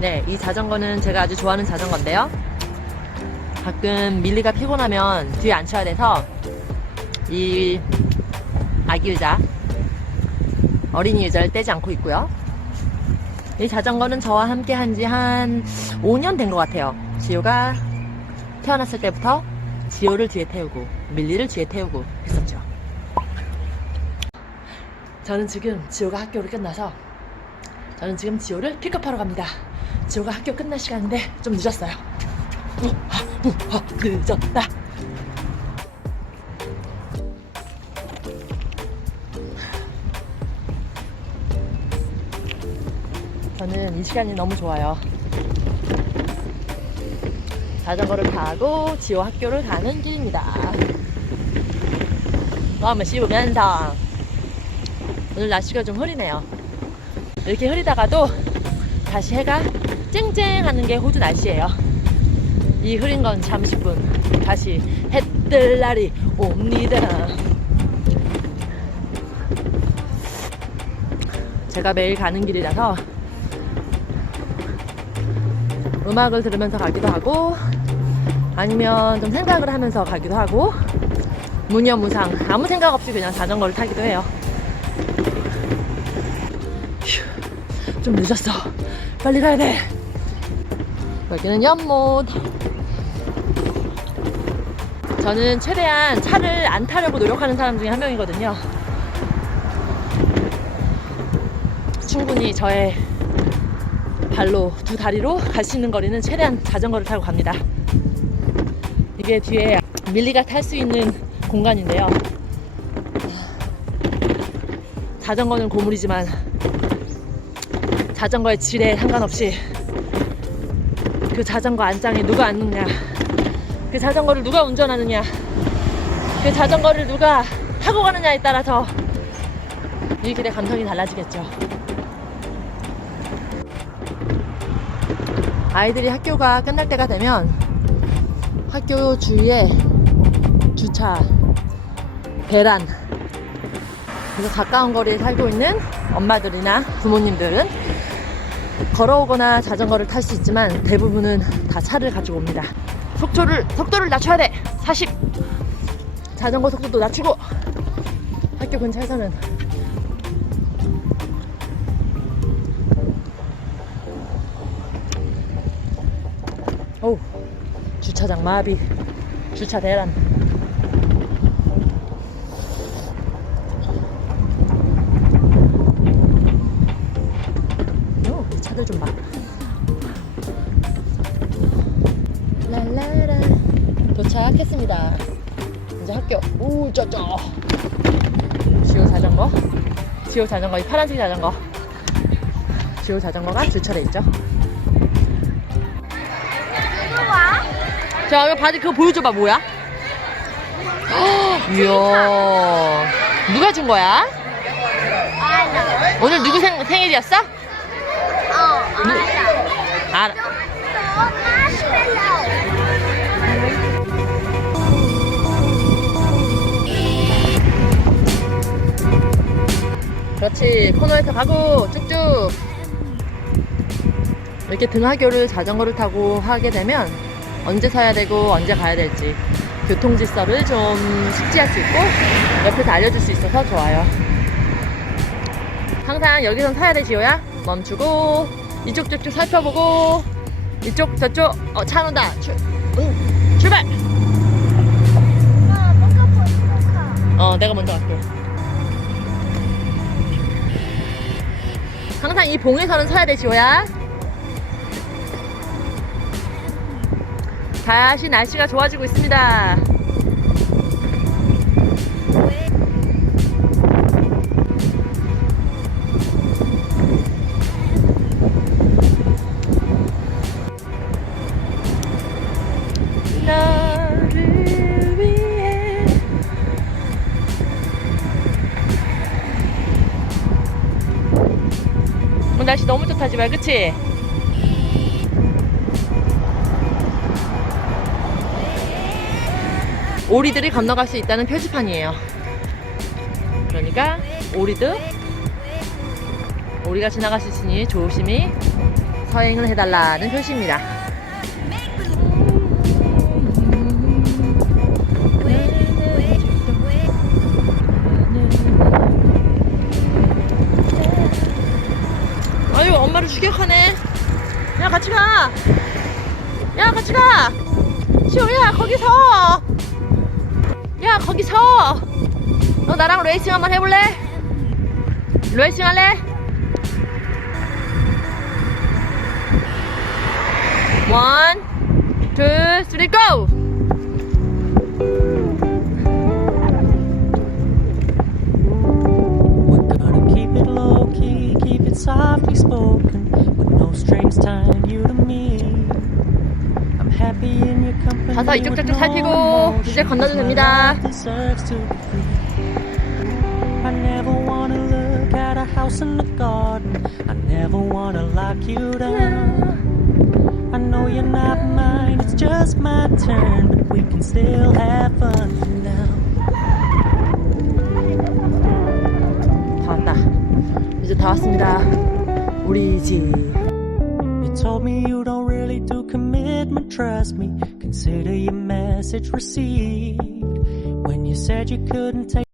네, 이 자전거는 제가 아주 좋아하는 자전거인데요. 가끔 밀리가 피곤하면 뒤에 앉혀야 돼서 이 아기 의자, 어린이 의자를 떼지 않고 있고요. 이 자전거는 저와 함께 한 지 한 5년 된 것 같아요. 지효가 태어났을 때부터 지효를 뒤에 태우고 밀리를 뒤에 태우고 했었죠. 저는 지금 지효가 학교를 끝나서 저는 지금 지효를 픽업하러 갑니다. 지효가 학교 끝날 시간인데 좀 늦었어요. 우하, 우하, 늦었다. 저는 이 시간이 너무 좋아요. 자전거를 타고 지호 학교를 가는 길입니다. 마음을 씹으면서 오늘 날씨가 좀 흐리네요. 이렇게 흐리다가도 다시 해가 쨍쨍하는 게 호주 날씨예요. 이 흐린 건 잠시뿐 다시 해 뜰 날이 옵니다. 제가 매일 가는 길이라서 음악을 들으면서 가기도 하고 아니면 좀 생각을 하면서 가기도 하고 무념무상 아무 생각 없이 그냥 자전거를 타기도 해요. 휴, 좀 늦었어. 빨리 가야 돼. 여기는 연못. 저는 최대한 차를 안 타려고 노력하는 사람 중에 한 명이거든요. 충분히 저의 발로 두 다리로 갈 수 있는 거리는 최대한 자전거를 타고 갑니다. 이게 뒤에 밀리가 탈 수 있는 공간인데요. 자전거는 고물이지만 자전거의 질에 상관없이 그 자전거 안장에 누가 앉느냐, 그 자전거를 누가 운전하느냐, 그 자전거를 누가 타고 가느냐에 따라서 이 길의 감성이 달라지겠죠. 아이들이 학교가 끝날 때가 되면 학교 주위에 주차, 배란, 그래서 가까운 거리에 살고 있는 엄마들이나 부모님들은 걸어오거나 자전거를 탈 수 있지만 대부분은 다 차를 가지고 옵니다. 속도를, 속도를 낮춰야 돼! 40! 자전거 속도도 낮추고 학교 근처에서는 어우 주차장 마비 주차 대란 오, 이 차들 좀 봐 랄라라 도착했습니다 이제 학교 오 저저 지호 자전거 지호 자전거 이 파란색 자전거 지호 자전거가 주차돼 있죠 자, 이거 바지 그거 보여줘봐, 뭐야? 헉, 이야. 누가 준 거야? 알아. 오늘 누구 생, 생일이었어? 어, 알아. 그렇지. 코너에서 가고, 쭉쭉. 이렇게 등하교를 자전거를 타고 하게 되면 언제 서야 되고 언제 가야 될지 교통 질서를 좀 숙지할 수 있고 옆에서 알려줄 수 있어서 좋아요. 항상 여기선 서야 돼, 지호야. 멈추고, 이쪽 저쪽 살펴보고, 이쪽 저쪽, 어, 차 온다. 출, 응, 출발! 어, 내가 먼저 갈게. 항상 이 봉에서는 서야 돼, 지호야. 다시 날씨가 좋아지고 있습니다. 날씨 너무 좋다 지만 그치? 오리들이 건너갈 수 있다는 표지판이에요 그러니까 오리들 오리가 지나갈 수 있으니 조심히 서행을 해달라는 표시입니다. 엄마를 추격하네. 야 같이 가. 야 같이 가. 시호야 거기 서. 야 거기 서. 너 나랑 레이싱 한번 해볼래? 레이싱 할래? 원, 투, 쓰리, 고! 가서 이쪽 저쪽 살피고 이제 건너도 됩니다. love deserves to be free. I never wanna look at a house in the garden. I never wanna lock you down. I know you're not mine, it's just my turn, but we can still have fun for now. 다 왔다. 이제 다 왔습니다. 우리 집. Told me you don't really do commitment, trust me. Consider your message received. When you said you couldn't take